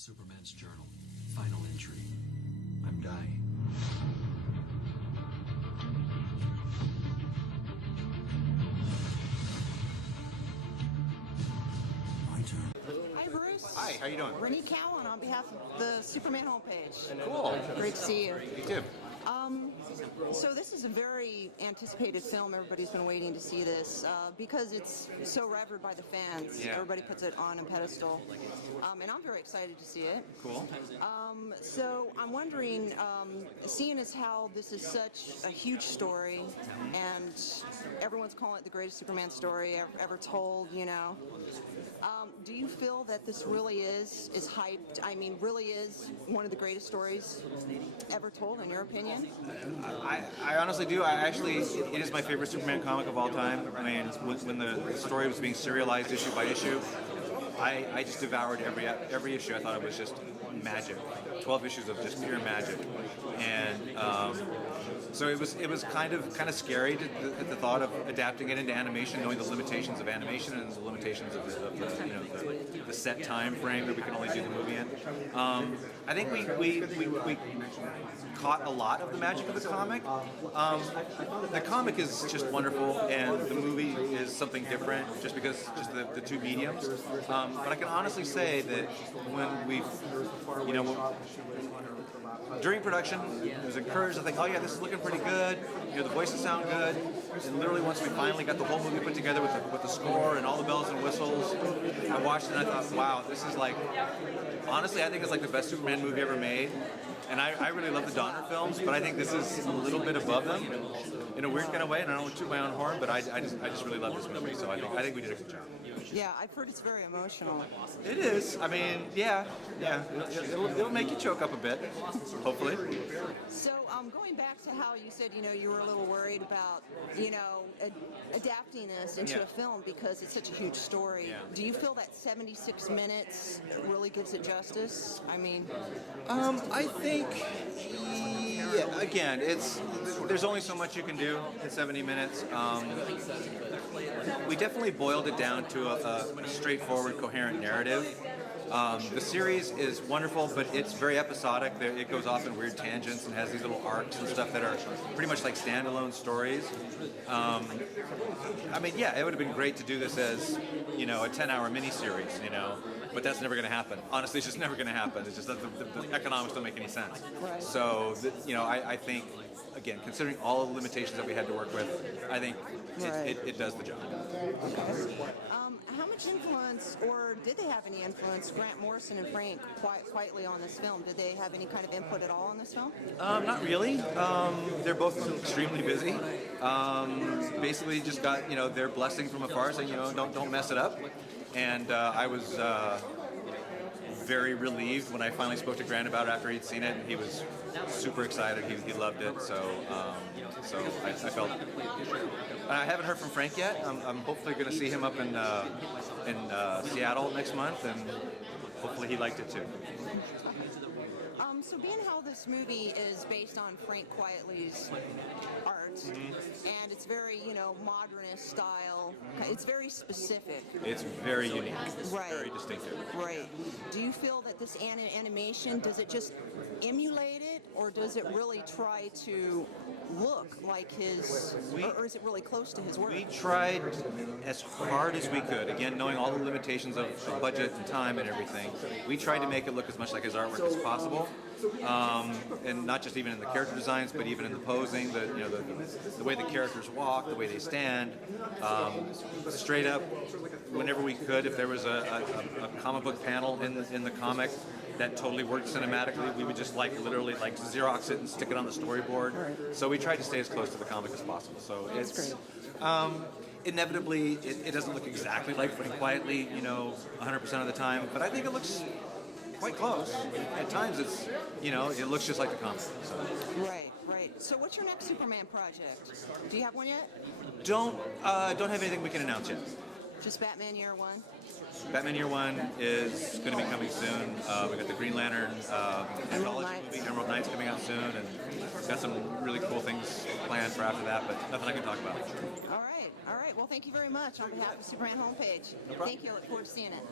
Superman's journal. Final entry. I'm dying. My turn. Hi, Bruce. Hi, how you doing? Rennie Cowan on behalf of the Superman homepage. Cool. Great to see you. You too. So this is a very anticipated film. Everybody's been waiting to see this because it's so revered by the fans. Yeah. Everybody puts it on a pedestal. And I'm very excited to see it. Cool. So I'm wondering, seeing as how this is such a huge story and everyone's calling it the greatest Superman story ever told, you know, do you feel that this really is hyped? I mean, really is one of the greatest stories ever told, in your opinion? I honestly do. It is my favorite Superman comic of all time. I mean, when the story was being serialized issue by issue, I just devoured every issue. I thought it was just magic. 12 issues of just pure magic, and so it was kind of scary at the thought of adapting it into animation, knowing the limitations of animation and the limitations of the set time frame that we can only do the movie in. I think we caught a lot of the magic of the comic. The comic is just wonderful, and the movie is something different, just because the two mediums. But I can honestly say that when during production, it was encouraged to think, oh yeah, this is looking pretty good. The voices sound good. And literally, once we finally got the whole movie put together with the score and all the bells and whistles, I watched it and I thought, wow, this is like, honestly, I think it's like the best Superman movie ever made. And I really love the Donner films, but I think this is a little bit above them in a weird kind of way. And I don't want to toot my own horn, but I just really love this movie. So I think we did a good job. Yeah, I've heard it's very emotional. It is. I mean, yeah. It'll make you choke up a bit, hopefully. So going back to how you said, you were a little worried about, adapting this into a film because it's such a huge story. Yeah. Do you feel that 76 minutes really gives it justice? I mean, I think, again, there's only so much you can do in 70 minutes. We definitely boiled it down to a straightforward, coherent narrative. The series is wonderful, but it's very episodic. It goes off in weird tangents and has these little arcs and stuff that are pretty much like standalone stories. I mean, yeah, it would have been great to do this as, a 10-hour miniseries, but that's never going to happen. Honestly, it's just never going to happen. It's just that the economics don't make any sense. Right. So, I think, again, considering all the limitations that we had to work with, I think it does the job. Okay. How much influence, or did they have any influence, Grant Morrison and Frank quietly on this film? Did they have any kind of input at all on this film? Not really. They're both extremely busy. Basically, just got their blessing from afar, saying don't mess it up. And I was very relieved when I finally spoke to Grant about it after he'd seen it. He was super excited. He loved it. So I felt. I haven't heard from Frank yet. I'm hopefully going to see him up in Seattle next month, and hopefully he liked it too. So being how this movie is based on Frank Quietly's art, and it's very, modernist style, it's very specific. It's very unique. Right. Very distinctive. Right. Do you feel that this animation, does it just emulate it, or does it really try to look like his, or is it really close to his work? We tried as hard as we could, again, knowing all the limitations of budget and time and everything, we tried to make it look as much like his artwork as possible. And not just even in the character designs, but even in the posing, the way the characters walk, the way they stand. Straight up, whenever we could, if there was a comic book panel in the comic that totally worked cinematically, we would just literally Xerox it and stick it on the storyboard. Right. So we tried to stay as close to the comic as possible. So it's inevitably it doesn't look exactly like Frank Quietly, 100% of the time, but I think it looks quite close. At times it looks just like the comic. So. Right. So what's your next Superman project? Do you have one yet? Don't have anything we can announce yet. Just Batman Year One? Batman Year One is going to be coming soon. We got the Green Lantern anthology movie, Emerald Knights, coming out soon, and got some really cool things planned for after that, but nothing I can talk about. All right. Well, thank you very much on behalf of Superman homepage. Thank you. I look forward to seeing it.